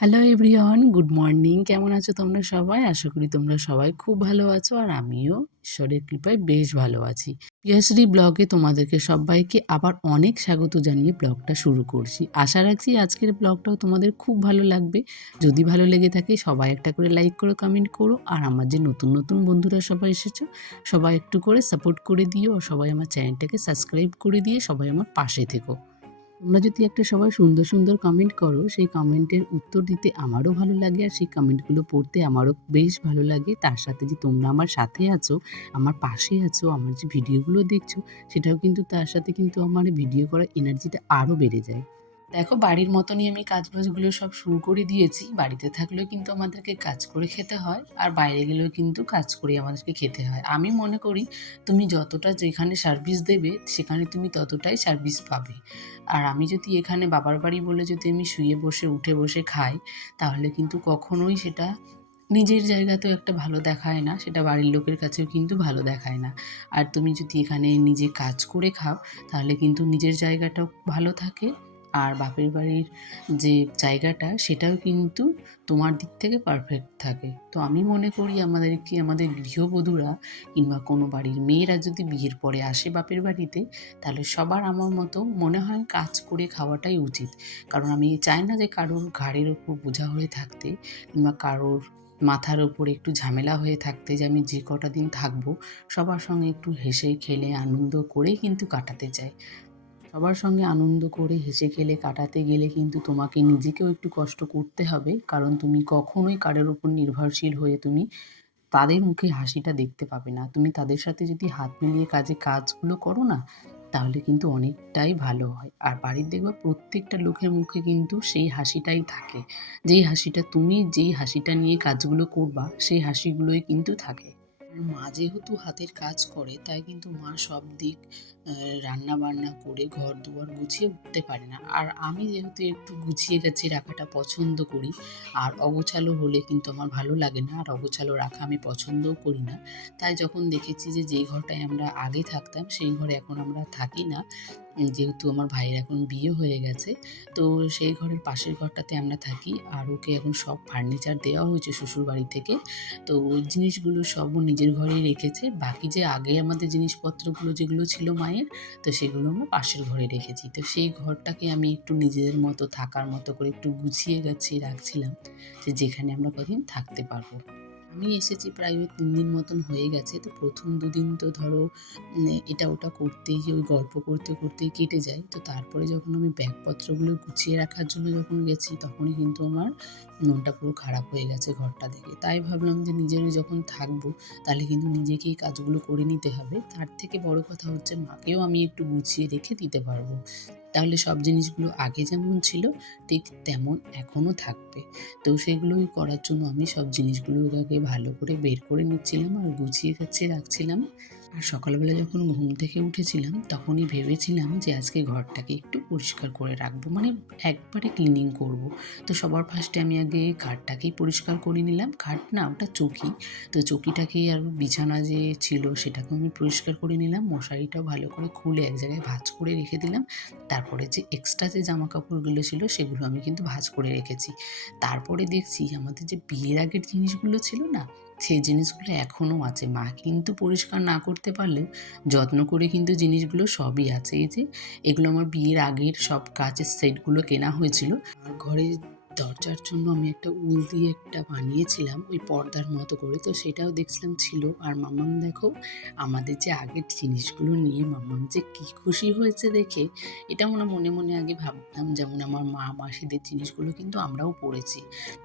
Hello everyone good morning কেমন আছো তোমরা সবাই? আশা করি তোমরা সবাই খুব ভালো আছো আর আমিও ঈশ্বরের কৃপায় বেশ ভালো আছি। পিয়াশ্রী ব্লগে তোমাদেরকে সবাইকে আবার অনেক স্বাগত জানিয়ে ব্লগটা শুরু করছি। আশা রাখছি আজকের ব্লগটাও তোমাদের খুব ভালো লাগবে। যদি ভালো লেগে থাকে, সবাই একটা করে লাইক করো কমেন্ট করো আর আমার যে নতুন নতুন বন্ধুরা সবাই এসেছ, সবাই একটু করে সাপোর্ট করে দিও। সবাই আমার চ্যানেলটাকে সাবস্ক্রাইব করে দিয়ে সবাই আমার পাশে থেকো। তোমরা যদি একটা সবাই সুন্দর সুন্দর কমেন্ট করো, সেই কমেন্টের উত্তর দিতে আমারও ভালো লাগে আর সেই কমেন্টগুলো পড়তে আমারও বেশ ভালো লাগে। তার সাথে যে তোমরা আমার সাথে আছো, আমার পাশে আছো, আমার যে ভিডিওগুলো দেখছ, সেটাও কিন্তু তার সাথে কিন্তু আমার ভিডিও করার এনার্জিটা আরও বেড়ে যায়। দেখো, বাড়ির মতনই আমি কাজবাজগুলো সব শুরু করে দিয়েছি। বাড়িতে থাকলেও কিন্তু আমাদেরকে কাজ করে খেতে হয় আর বাইরে গেলেও কিন্তু কাজ করে আমাদেরকে খেতে হয়। আমি মনে করি, তুমি যতটা যেখানে সার্ভিস দেবে, সেখানে তুমি ততটাই সার্ভিস পাবে। আর আমি যদি এখানে বাবার বাড়ি বলে যদি আমি শুয়ে বসে, উঠে বসে খাই, তাহলে কিন্তু কখনোই সেটা নিজের জায়গাতেও একটা ভালো দেখায় না, সেটা বাড়ির লোকের কাছেও কিন্তু ভালো দেখায় না। আর তুমি যদি এখানে নিজে কাজ করে খাও, তাহলে কিন্তু নিজের জায়গাটাও ভালো থাকে আর বাপের বাড়ির যে জায়গাটা, সেটাও কিন্তু তোমার দিক থেকে পারফেক্ট থাকে। তো আমি মনে করি আমাদেরকে আমাদের গৃহবধূরা কিংবা কোনো বাড়ির মেয়েরা যদি বিয়ের পরে আসে বাপের বাড়িতে, তাহলে সবার আমার মতো মনে হয় কাজ করে খাওয়াটাই উচিত। কারণ আমি চাই না যে কারোর ঘাড়ের ওপর বোঝা হয়ে থাকতে কিংবা কারোর মাথার ওপর একটু ঝামেলা হয়ে থাকতে যে আমি যে কটা দিন থাকব, সবার সঙ্গে একটু হেসে খেলে আনন্দ করেই কিন্তু কাটাতে চাই। সবার সঙ্গে আনন্দ করে হেসে খেলে কাটাতে গেলে কিন্তু তোমাকে নিজেকেও একটু কষ্ট করতে হবে। কারণ তুমি কখনোই কারোর উপর নির্ভরশীল হয়ে তুমি তাদের মুখে হাসিটা দেখতে পাবে না। তুমি তাদের সাথে যদি হাত মিলিয়ে কাজে কাজগুলো করো না, তাহলে কিন্তু অনেকটাই ভালো হয়। আর বাড়ির দেখবা প্রত্যেকটা লোকের মুখে কিন্তু সেই হাসিটাই থাকে। যেই হাসিটা তুমি যেই হাসিটা নিয়ে কাজগুলো করবা, সেই হাসিগুলোই কিন্তু থাকে। মা যেহেতু হাতের কাজ করে, তাই কিন্তু মা সব দিক রান্না বান্না করে ঘর দুয়ার গুছিয়ে উঠতে পারে না। আর আমি যেহেতু একটু গুছিয়ে গেছি রাখাটা পছন্দ করি, আর অগোছালো হলে কিন্তু আমার ভালো লাগে না, আর অগোছালো রাখা আমি পছন্দও করি না। তাই যখন দেখেছি যে যেই ঘরটায় আমরা আগে থাকতাম, সেই ঘরে এখন আমরা থাকি না যেহেতু আমার ভাইয়ের এখন বিয়ে হয়ে গেছে, তো সেই ঘরের পাশের ঘরটাতে আমরা থাকি। আর ওকে এখন সব ফার্নিচার দেওয়া হয়েছে শ্বশুর বাড়ি থেকে। তো ওই জিনিসগুলো সব ও নিজের ঘরেই রেখেছে। বাকি যে আগে আমাদের জিনিসপত্রগুলো যেগুলো ছিল মায়ের, তো সেগুলো আমরা পাশের ঘরে রেখেছি। তো সেই ঘরটাকে আমি একটু নিজেদের মতো থাকার মতো করে একটু গুছিয়ে গাছিয়ে রাখছিলাম যে যেখানে আমরা কদিন থাকতে পারব। আমি এসেছি প্রায় ওই তিন দিন মতন হয়ে গেছে। তো প্রথম দুদিন তো ধরো এটা ওটা করতেই, ওই গল্প করতে, করতেই কেটে যায়। তো তারপরে যখন আমি ব্যাগপত্রগুলো গুছিয়ে রাখার জন্য যখন গেছি, তখনই কিন্তু আমার মনটা পুরো খারাপ হয়ে গেছে ঘরটা দেখে। তাই ভাবলাম যে নিজেরই যখন থাকব, তাহলে কিন্তু নিজেকেই কাজগুলো করে নিতে হবে। তার থেকে বড় কথা হচ্ছে, মাকেও আমি একটু গুছিয়ে রেখে দিতে পারব। তাহলে সব জিনিসগুলো আগে যেমন ছিল, ঠিক তেমন এখনও থাকবে। তো সেগুলোই করার জন্য আমি সব জিনিসগুলোকে ভালো করে বের করে নিচ্ছিলাম আর গুছিয়ে গাছিয়ে রাখছিলাম। আর সকালবেলা যখন ঘুম থেকে উঠেছিলাম, তখনই ভেবেছিলাম যে আজকে ঘরটাকে একটু পরিষ্কার করে রাখব মানে একবারে ক্লিনিং করব। তো সবার ফার্স্টে আমি আগে খাটটাকেই পরিষ্কার করে নিলাম। খাট না, ওটা চকি। তো চকিটাকেই আর বিছানা যে ছিল, সেটাকেও আমি পরিষ্কার করে নিলাম। মশারিটাও ভালো করে খুলে এক জায়গায় ভাজ করে রেখে দিলাম। তারপরে যে এক্সট্রা যে জামা কাপড়গুলো ছিল, সেগুলো আমি কিন্তু ভাজ করে রেখেছি। তারপরে দেখছি আমাদের যে বিয়ের আগের জিনিসগুলো ছিল না সেই জিনিসগুলো এখনও আছে। মা কিন্তু পরিষ্কার না করতে পারলেও যত্ন করে কিন্তু জিনিসগুলো সবই আছে। এই যে, এগুলো আমার বিয়ের আগের সব কাচের সেটগুলো কেনা হয়েছিল। ঘরে দরজার জন্য আমি একটা উল দিয়ে একটা বানিয়েছিলাম, ওই পর্দার মতো করে। তো সেটাও দেখছিলাম ছিল। আর মামাম দেখো, আমাদের যে আগের জিনিসগুলো নিয়ে মামাম যে কী খুশি হয়েছে দেখে, এটা আমরা মনে মনে আগে ভাবতাম। যেমন আমার মা মাসিদের জিনিসগুলো কিন্তু আমরাও পড়েছি।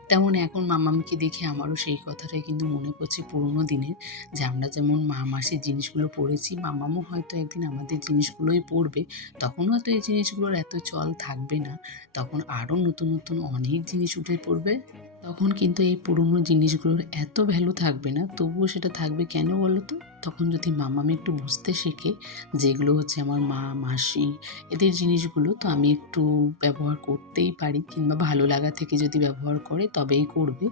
তেমন এখন মামামকে দেখে আমারও সেই কথাটাই কিন্তু মনে পড়ছে পুরোনো দিনের যে আমরা যেমন মা মাসির জিনিসগুলো পড়েছি মামামও হয়তো একদিন আমাদের জিনিসগুলোই পড়বে। তখন হয়তো এই জিনিসগুলোর এত চল থাকবে না। তখন আরও নতুন নতুন অনেক জিনিস উঠে পড়বে। তখন কিন্তু এই পুরনো জিনিসগুলোর এত ভ্যালু থাকবে না, তবুও সেটা থাকবে কেন বলো তো? তখন যদি মামামি একটু বুঝতে শেখে যেগুলো হচ্ছে আমার মা, মাসি, এদের জিনিসগুলো, তো আমি একটু ব্যবহার করতেই পারি কিংবা ভালো লাগা থেকে যদি ব্যবহার করে তবেই করবে।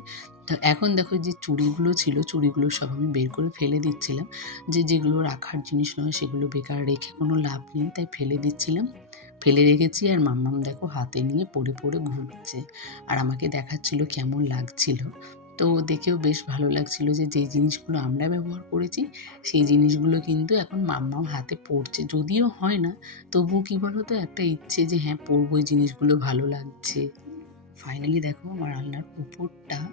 তো এখন দেখো যে চুড়িগুলো ছিল, চুড়িগুলো সব আমি বের করে ফেলে দিচ্ছিলাম। যে যেগুলো রাখার জিনিস নয় সেগুলো বেকার রেখে কোনো লাভ নেই, তাই ফেলে দিচ্ছিলাম। ফেলে রেখেছি আর মাম্মাম দেখো হাতে নিয়ে পড়ে পড়ে ঘুরছে। আর আমাকে দেখাচ্ছিল কেমন লাগছিল। তো দেখেও বেশ ভালো লাগছিল যে যে জিনিসগুলো আমরা ব্যবহার করেছি, সেই জিনিসগুলো কিন্তু এখন মাম্মাম হাতে পড়ছে। যদিও হয় না তবু কী তো একটা ইচ্ছে যে হ্যাঁ পরবো জিনিসগুলো ভালো লাগছে। ফাইনালি দেখো, আমার আলনার উপরটা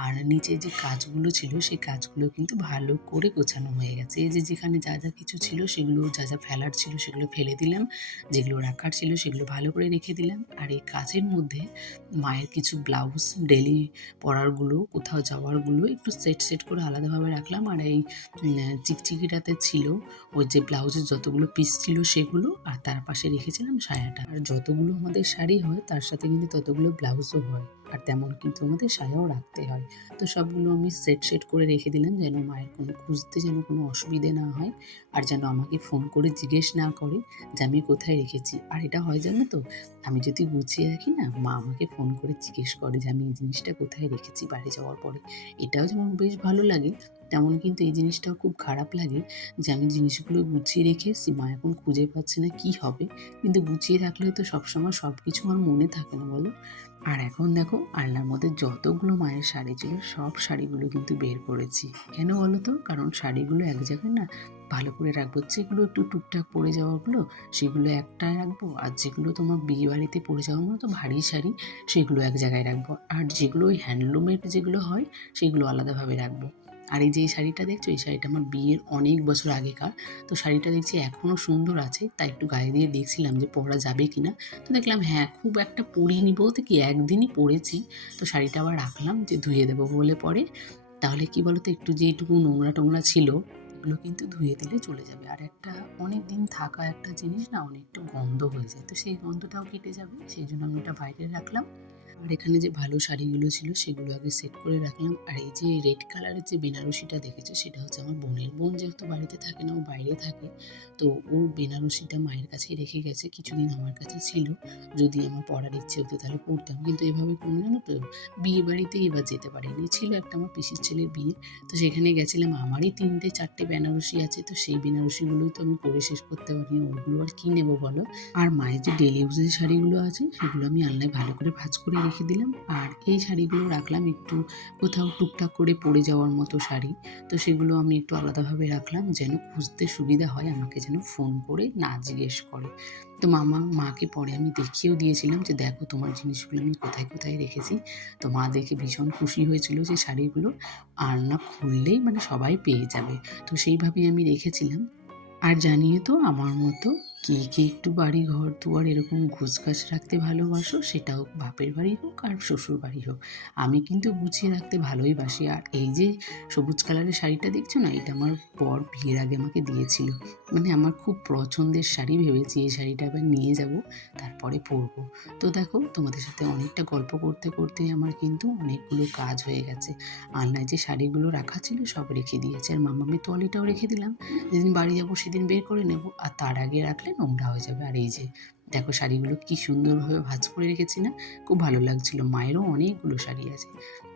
আর নিচে যে কাজগুলো ছিল, সেই কাজগুলো কিন্তু ভালো করে গোছানো হয়ে গেছে। এই যে যেখানে যা যা কিছু ছিল, সেগুলো যা যা ফেলার ছিল, সেগুলো ফেলে দিলাম। যেগুলো রাখার ছিল, সেগুলো ভালো করে রেখে দিলাম। আর এই কাজের মধ্যে মায়ের কিছু ব্লাউজ, ডেলি পরারগুলো, কোথাও যাওয়ারগুলো একটু সেট সেট করে আলাদাভাবে রাখলাম। আর এই চিকচিকিটাতে ছিল ওই যে ব্লাউজের যতগুলো পিস ছিল সেগুলো, আর তার পাশে রেখেছিলাম সায়াটা। আর যতগুলো আমাদের শাড়ি হয়, তার সাথে কিন্তু ততগুলো ব্লাউজও হয়। আর তেমন কিন্তু আমাদের সায়াও রাখতে হয়। তো সবগুলো আমি সেট সেট করে রেখে দিলাম যেন মায়ের কোনো খুঁজতে যেন কোনো অসুবিধে না হয় আর যেন আমাকে ফোন করে জিজ্ঞেস না করে যে আমি কোথায় রেখেছি। আর এটা হয় জানো তো, আমি যদি গুছিয়ে রাখি না, মা আমাকে ফোন করে জিজ্ঞেস করে যে আমি এই জিনিসটা কোথায় রেখেছি বাড়ি যাওয়ার পরে। এটাও যেমন বেশ ভালো লাগে তেমন কিন্তু এই জিনিসটাও খুব খারাপ লাগে যে আমি জিনিসগুলো গুছিয়ে রেখে এসেছি মা এখন খুঁজে পাচ্ছে না কি হবে। কিন্তু গুছিয়ে রাখলেও তো সবসময় সব কিছু আমার মনে থাকে না, বলো? আর এখন দেখো আলনার মধ্যে যতগুলো মায়ের শাড়ি ছিল, সব শাড়িগুলো কিন্তু বের করেছি। কেন বলো তো? কারণ শাড়িগুলো এক জায়গায় না ভালো করে রাখব। যেগুলো একটু টুকটাক পরে যাওয়াগুলো, সেগুলো একটা রাখব। আর যেগুলো তোমার বিয়ে বাড়িতে পরে যাওয়ার মতো ভারী শাড়ি, সেগুলো এক জায়গায় রাখব। আর যেগুলো ওই হ্যান্ডলুমের যেগুলো হয়, সেগুলো আলাদাভাবে রাখব। আর এই যে এই শাড়িটা দেখছ, এই শাড়িটা আমার বিয়ের অনেক বছর আগেকার। তো শাড়িটা দেখছি এখনও সুন্দর আছে, তাই একটু গায়ে দিয়ে দেখছিলাম যে পরা যাবে কি না তো দেখলাম হ্যাঁ খুব একটা পরিনি বলতে কি, একদিনই পরেছি। তো শাড়িটা আবার রাখলাম যে ধুয়ে দেবো বলে পরে। তাহলে কি বলতো, একটু যেটুকু নোংরা টোংরা ছিল, এগুলো কিন্তু ধুয়ে দিলে চলে যাবে। আর একটা অনেক দিন থাকা একটা জিনিস না, অনেকটা গন্ধ হয়ে যায়। তো সেই গন্ধটাও কেটে যাবে, সেই জন্য আমি ওটা বাইরে রাখলাম। আর এখানে যে ভালো শাড়িগুলো ছিল সেগুলো আগে সেট করে রাখলাম। আর এই যে রেড কালারের যে বেনারসিটা দেখেছ সেটা হচ্ছে আমার বোনের। বোন যেহেতু বাড়িতে থাকে না, ও বাইরে থাকে, তো ওর বেনারসিটা মায়ের কাছেই রেখে গেছে। কিছুদিন আমার কাছে ছিল। যদি আমার পড়ার ইচ্ছে হতো তাহলে পড়তাম। কিন্তু এভাবে কোনো জানো তো বিয়ে বাড়িতেই এবার যেতে পারিনি। ছিল একটা আমার পিসির ছেলের বিয়ে। তো সেখানে গেছিলাম। আমারই তিনটে, চারটে বেনারসি আছে। তো সেই বেনারসিগুলোই তো আমি পরে শেষ করতে পারিনি। ওগুলো আর কী নেব বলো? আর মায়ের যে ডেলি ইউজের শাড়িগুলো আছে, সেগুলো আমি আলনায় ভালো করে ভাঁজ করে রেখে দিলাম। আর এই শাড়িগুলো রাখলাম একটু কোথাও টুকটাক করে পরে যাওয়ার মতো শাড়ি। তো সেগুলো আমি একটু আলাদাভাবে রাখলাম যেন খুঁজতে সুবিধা হয়, আমাকে যেন ফোন করে না জিজ্ঞেস করে। তো মামা, মাকে পরে আমি দেখিয়েও দিয়েছিলাম যে, দেখো, তোমার জিনিসগুলো আমি কোথায় কোথায় রেখেছি। তো মা দেখে ভীষণ খুশি হয়েছিল যে, শাড়িগুলো আর না খুললেই মানে সবাই পেয়ে যাবে। তো সেইভাবেই আমি রেখেছিলাম। আর জানিয়ে তো আমার মতো কে কে একটু বাড়ি ঘর দুয়ার এরকম ঘুষঘাস রাখতে ভালোবাসো সেটা হোক বাপের বাড়ি হোক আর শ্বশুর বাড়ি হোক। আমি কিন্তু গুছিয়ে রাখতে ভালোই বাসি। আর এই যে সবুজ কালারের শাড়িটা দেখছ না, এটা আমার বর বিয়ের আগে আমাকে দিয়েছিল। মানে আমার খুব পছন্দের শাড়ি ভেবেছি, এই শাড়িটা এবার নিয়ে যাব, তারপরে পরবো। তো দেখো, তোমাদের সাথে অনেকটা গল্প করতে করতে আমার কিন্তু অনেকগুলো কাজ হয়ে গেছে। আলনায় যে শাড়িগুলো রাখা ছিল সব রেখে দিয়েছে। আর মামামি তোয়ালিটাও রেখে দিলাম। যেদিন বাড়ি যাব সেদিন বের করে নেব, আর তার আগে রাখলে নোংরা হয়ে যাবে। আর এই যে, দেখো শাড়িগুলো কি সুন্দরভাবে ভাঁজ করে রেখেছি না? খুব ভালো লাগছিল। মায়েরও অনেকগুলো শাড়ি আছে।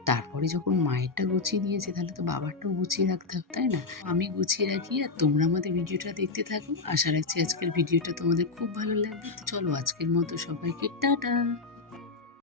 তারপরে যখন মায়েরটা গুছিয়ে দিয়েছে, তাহলে তো বাবারটাও গুছিয়ে রাখতে হবে, তাই না? আমি গুছিয়ে রাখি, আর তোমরা আমাদের ভিডিওটা দেখতে থাকো। আশা রাখছি আজকের ভিডিওটা তোমাদের খুব ভালো লাগবে। তো চলো আজকের মতো সবাইকে টাটা!